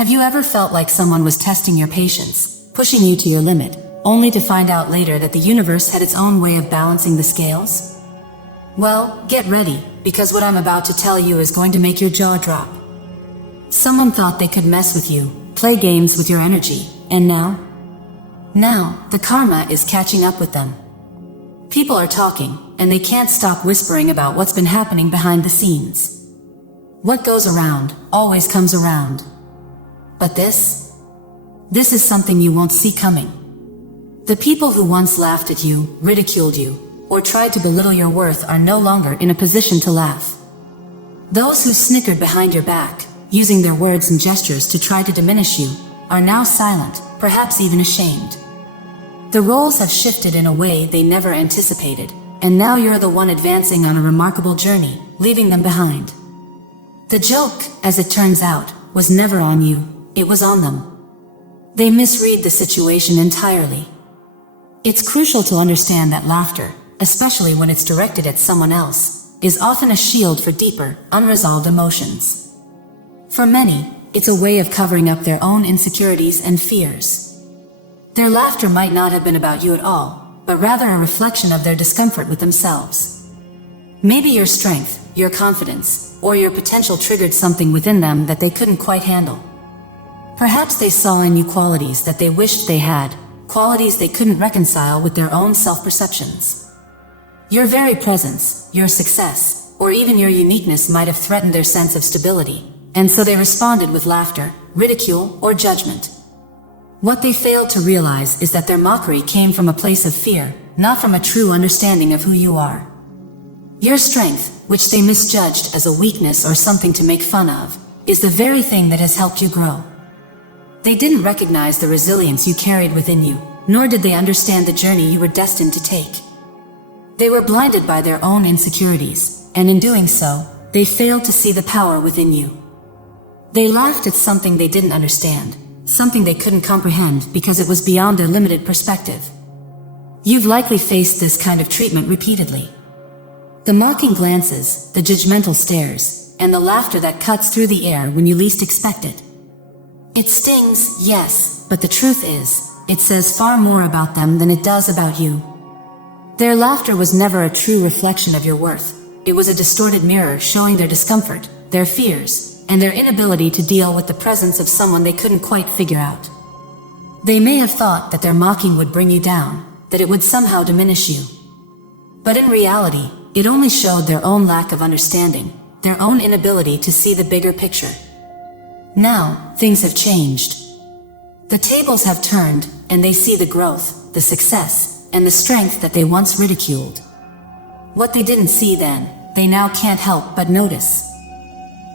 Have you ever felt like someone was testing your patience, pushing you to your limit, only to find out later that the universe had its own way of balancing the scales? Well, get ready, because what I'm about to tell you is going to make your jaw drop. Someone thought they could mess with you, play games with your energy, and now? Now, the karma is catching up with them. People are talking, and they can't stop whispering about what's been happening behind the scenes. What goes around, always comes around. But this is something you won't see coming. The people who once laughed at you, ridiculed you, or tried to belittle your worth are no longer in a position to laugh. Those who snickered behind your back, using their words and gestures to try to diminish you, are now silent, perhaps even ashamed. The roles have shifted in a way they never anticipated, and now you're the one advancing on a remarkable journey, leaving them behind. The joke, as it turns out, was never on you, it was on them. They misread the situation entirely. It's crucial to understand that laughter, especially when it's directed at someone else, is often a shield for deeper, unresolved emotions. For many, it's a way of covering up their own insecurities and fears. Their laughter might not have been about you at all, but rather a reflection of their discomfort with themselves. Maybe your strength, your confidence, or your potential triggered something within them that they couldn't quite handle. Perhaps they saw in you qualities that they wished they had, qualities they couldn't reconcile with their own self-perceptions. Your very presence, your success, or even your uniqueness might have threatened their sense of stability, and so they responded with laughter, ridicule, or judgment. What they failed to realize is that their mockery came from a place of fear, not from a true understanding of who you are. Your strength, which they misjudged as a weakness or something to make fun of, is the very thing that has helped you grow. They didn't recognize the resilience you carried within you, nor did they understand the journey you were destined to take. They were blinded by their own insecurities, and in doing so, they failed to see the power within you. They laughed at something they didn't understand, something they couldn't comprehend because it was beyond their limited perspective. You've likely faced this kind of treatment repeatedly. The mocking glances, the judgmental stares, and the laughter that cuts through the air when you least expect it. It stings, yes, but the truth is, it says far more about them than it does about you. Their laughter was never a true reflection of your worth. It was a distorted mirror showing their discomfort, their fears, and their inability to deal with the presence of someone they couldn't quite figure out. They may have thought that their mocking would bring you down, that it would somehow diminish you. But in reality, it only showed their own lack of understanding, their own inability to see the bigger picture. Now, things have changed. The tables have turned, and they see the growth, the success, and the strength that they once ridiculed. What they didn't see then, they now can't help but notice.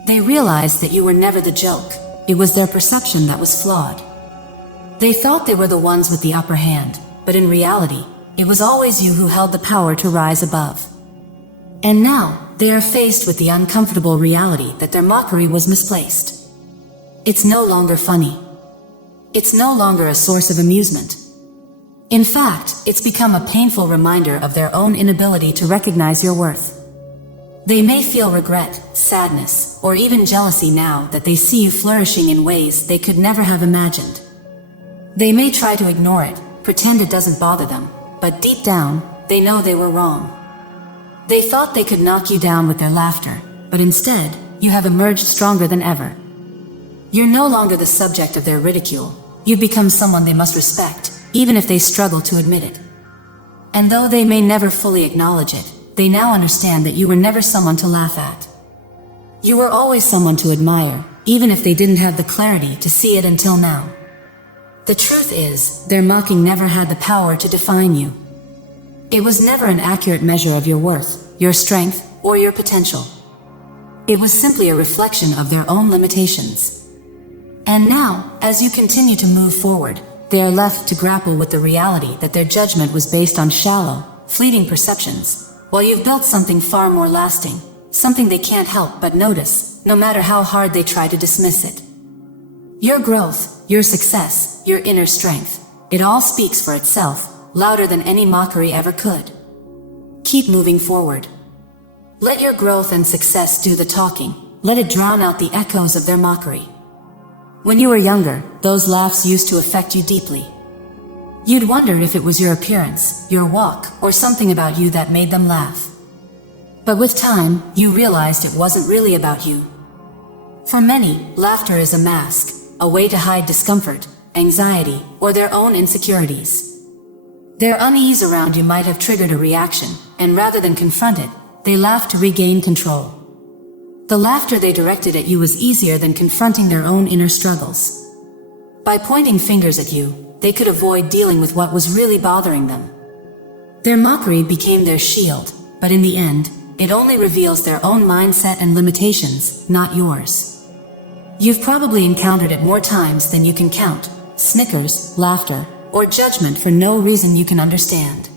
They realized that you were never the joke, it was their perception that was flawed. They thought they were the ones with the upper hand, but in reality, it was always you who held the power to rise above. And now, they are faced with the uncomfortable reality that their mockery was misplaced. It's no longer funny. It's no longer a source of amusement. In fact, it's become a painful reminder of their own inability to recognize your worth. They may feel regret, sadness, or even jealousy now that they see you flourishing in ways they could never have imagined. They may try to ignore it, pretend it doesn't bother them, but deep down, they know they were wrong. They thought they could knock you down with their laughter, but instead, you have emerged stronger than ever. You're no longer the subject of their ridicule. You've become someone they must respect, even if they struggle to admit it. And though they may never fully acknowledge it, they now understand that you were never someone to laugh at. You were always someone to admire, even if they didn't have the clarity to see it until now. The truth is, their mocking never had the power to define you. It was never an accurate measure of your worth, your strength, or your potential. It was simply a reflection of their own limitations. And now, as you continue to move forward, they are left to grapple with the reality that their judgment was based on shallow, fleeting perceptions, while you've built something far more lasting, something they can't help but notice, no matter how hard they try to dismiss it. Your growth, your success, your inner strength, it all speaks for itself, louder than any mockery ever could. Keep moving forward. Let your growth and success do the talking, let it drown out the echoes of their mockery. When you were younger, those laughs used to affect you deeply. You'd wondered if it was your appearance, your walk, or something about you that made them laugh. But with time, you realized it wasn't really about you. For many, laughter is a mask, a way to hide discomfort, anxiety, or their own insecurities. Their unease around you might have triggered a reaction, and rather than confront it, they laughed to regain control. The laughter they directed at you was easier than confronting their own inner struggles. By pointing fingers at you, they could avoid dealing with what was really bothering them. Their mockery became their shield, but in the end, it only reveals their own mindset and limitations, not yours. You've probably encountered it more times than you can count: snickers, laughter, or judgment for no reason you can understand.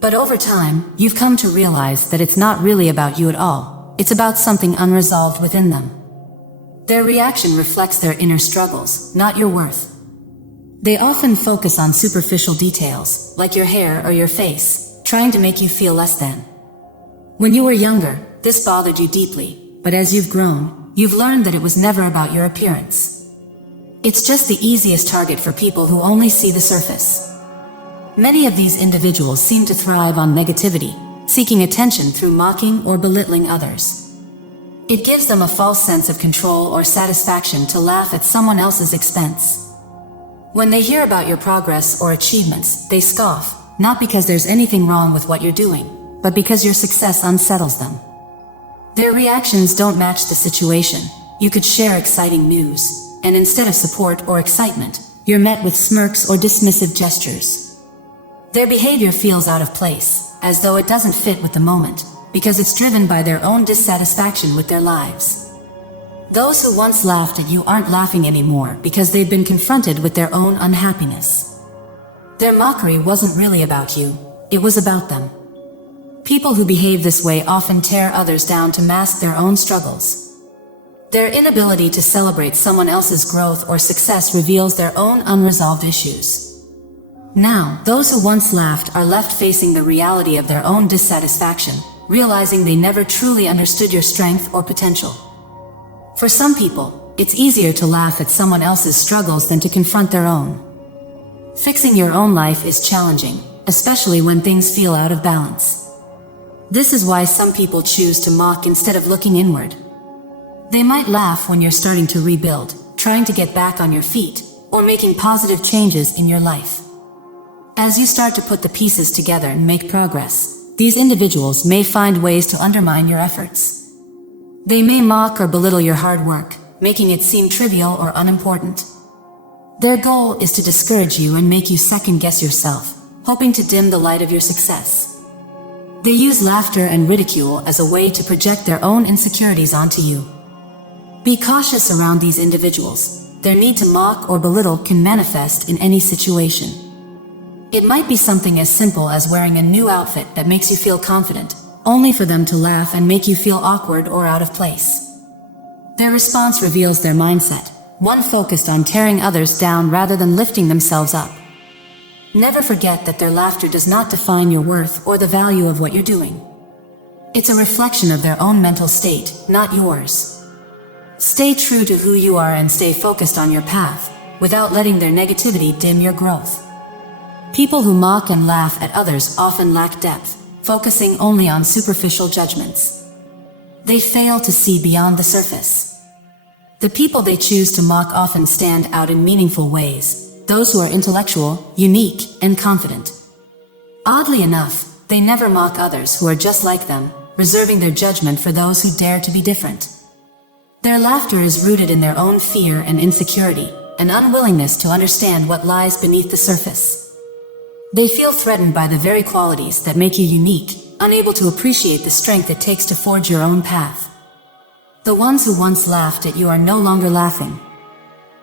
But over time, you've come to realize that it's not really about you at all. It's about something unresolved within them. Their reaction reflects their inner struggles, not your worth. They often focus on superficial details, like your hair or your face, trying to make you feel less than. When you were younger, this bothered you deeply, but as you've grown, you've learned that it was never about your appearance. It's just the easiest target for people who only see the surface. Many of these individuals seem to thrive on negativity, seeking attention through mocking or belittling others. It gives them a false sense of control or satisfaction to laugh at someone else's expense. When they hear about your progress or achievements, they scoff, not because there's anything wrong with what you're doing, but because your success unsettles them. Their reactions don't match the situation. You could share exciting news, and instead of support or excitement, you're met with smirks or dismissive gestures. Their behavior feels out of place, as though it doesn't fit with the moment, because it's driven by their own dissatisfaction with their lives. Those who once laughed at you aren't laughing anymore because they've been confronted with their own unhappiness. Their mockery wasn't really about you, it was about them. People who behave this way often tear others down to mask their own struggles. Their inability to celebrate someone else's growth or success reveals their own unresolved issues. Now, those who once laughed are left facing the reality of their own dissatisfaction, realizing they never truly understood your strength or potential. For some people, it's easier to laugh at someone else's struggles than to confront their own. Fixing your own life is challenging, especially when things feel out of balance. This is why some people choose to mock instead of looking inward. They might laugh when you're starting to rebuild, trying to get back on your feet, or making positive changes in your life. As you start to put the pieces together and make progress, these individuals may find ways to undermine your efforts. They may mock or belittle your hard work, making it seem trivial or unimportant. Their goal is to discourage you and make you second-guess yourself, hoping to dim the light of your success. They use laughter and ridicule as a way to project their own insecurities onto you. Be cautious around these individuals. Their need to mock or belittle can manifest in any situation. It might be something as simple as wearing a new outfit that makes you feel confident, only for them to laugh and make you feel awkward or out of place. Their response reveals their mindset, one focused on tearing others down rather than lifting themselves up. Never forget that their laughter does not define your worth or the value of what you're doing. It's a reflection of their own mental state, not yours. Stay true to who you are and stay focused on your path, without letting their negativity dim your growth. People who mock and laugh at others often lack depth, focusing only on superficial judgments. They fail to see beyond the surface. The people they choose to mock often stand out in meaningful ways, those who are intellectual, unique, and confident. Oddly enough, they never mock others who are just like them, reserving their judgment for those who dare to be different. Their laughter is rooted in their own fear and insecurity, an unwillingness to understand what lies beneath the surface. They feel threatened by the very qualities that make you unique, unable to appreciate the strength it takes to forge your own path. The ones who once laughed at you are no longer laughing.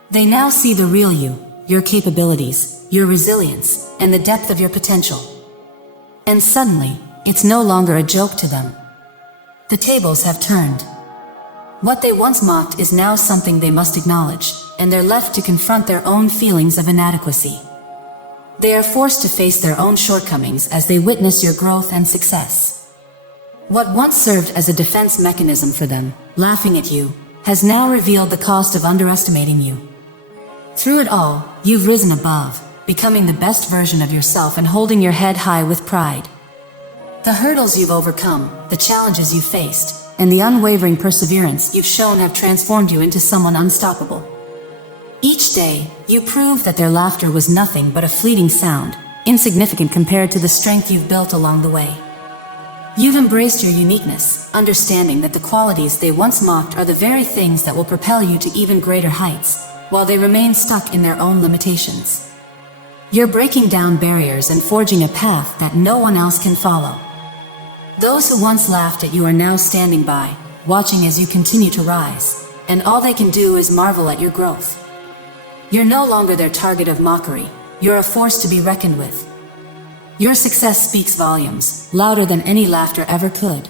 They now see the real you, your capabilities, your resilience, and the depth of your potential. And suddenly, it's no longer a joke to them. The tables have turned. What they once mocked is now something they must acknowledge, and they're left to confront their own feelings of inadequacy. They are forced to face their own shortcomings as they witness your growth and success. What once served as a defense mechanism for them, laughing at you, has now revealed the cost of underestimating you. Through it all, you've risen above, becoming the best version of yourself and holding your head high with pride. The hurdles you've overcome, the challenges you've faced, and the unwavering perseverance you've shown have transformed you into someone unstoppable. Each day, you prove that their laughter was nothing but a fleeting sound, insignificant compared to the strength you've built along the way. You've embraced your uniqueness, understanding that the qualities they once mocked are the very things that will propel you to even greater heights, while they remain stuck in their own limitations. You're breaking down barriers and forging a path that no one else can follow. Those who once laughed at you are now standing by, watching as you continue to rise, and all they can do is marvel at your growth. You're no longer their target of mockery, you're a force to be reckoned with. Your success speaks volumes, louder than any laughter ever could.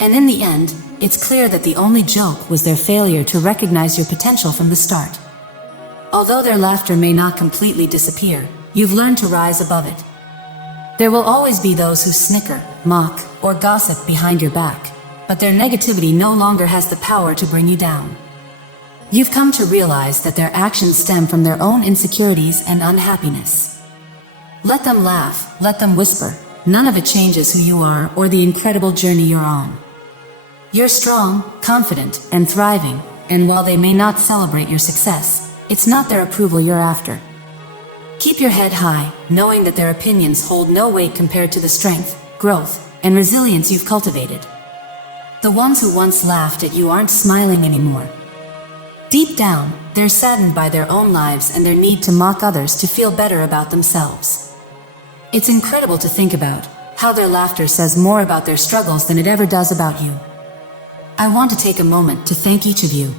And in the end, it's clear that the only joke was their failure to recognize your potential from the start. Although their laughter may not completely disappear, you've learned to rise above it. There will always be those who snicker, mock, or gossip behind your back, but their negativity no longer has the power to bring you down. You've come to realize that their actions stem from their own insecurities and unhappiness. Let them laugh, let them whisper, none of it changes who you are or the incredible journey you're on. You're strong, confident, and thriving, and while they may not celebrate your success, it's not their approval you're after. Keep your head high, knowing that their opinions hold no weight compared to the strength, growth, and resilience you've cultivated. The ones who once laughed at you aren't smiling anymore. Deep down, they're saddened by their own lives and their need to mock others to feel better about themselves. It's incredible to think about how their laughter says more about their struggles than it ever does about you. I want to take a moment to thank each of you.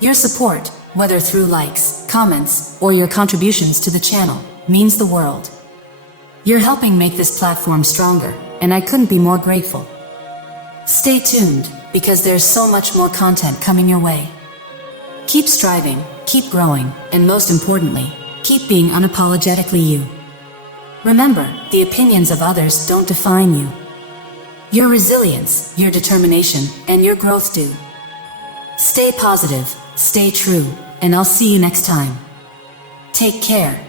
Your support, whether through likes, comments, or your contributions to the channel, means the world. You're helping make this platform stronger, and I couldn't be more grateful. Stay tuned, because there's so much more content coming your way. Keep striving, keep growing, and most importantly, keep being unapologetically you. Remember, the opinions of others don't define you. Your resilience, your determination, and your growth do. Stay positive, stay true, and I'll see you next time. Take care.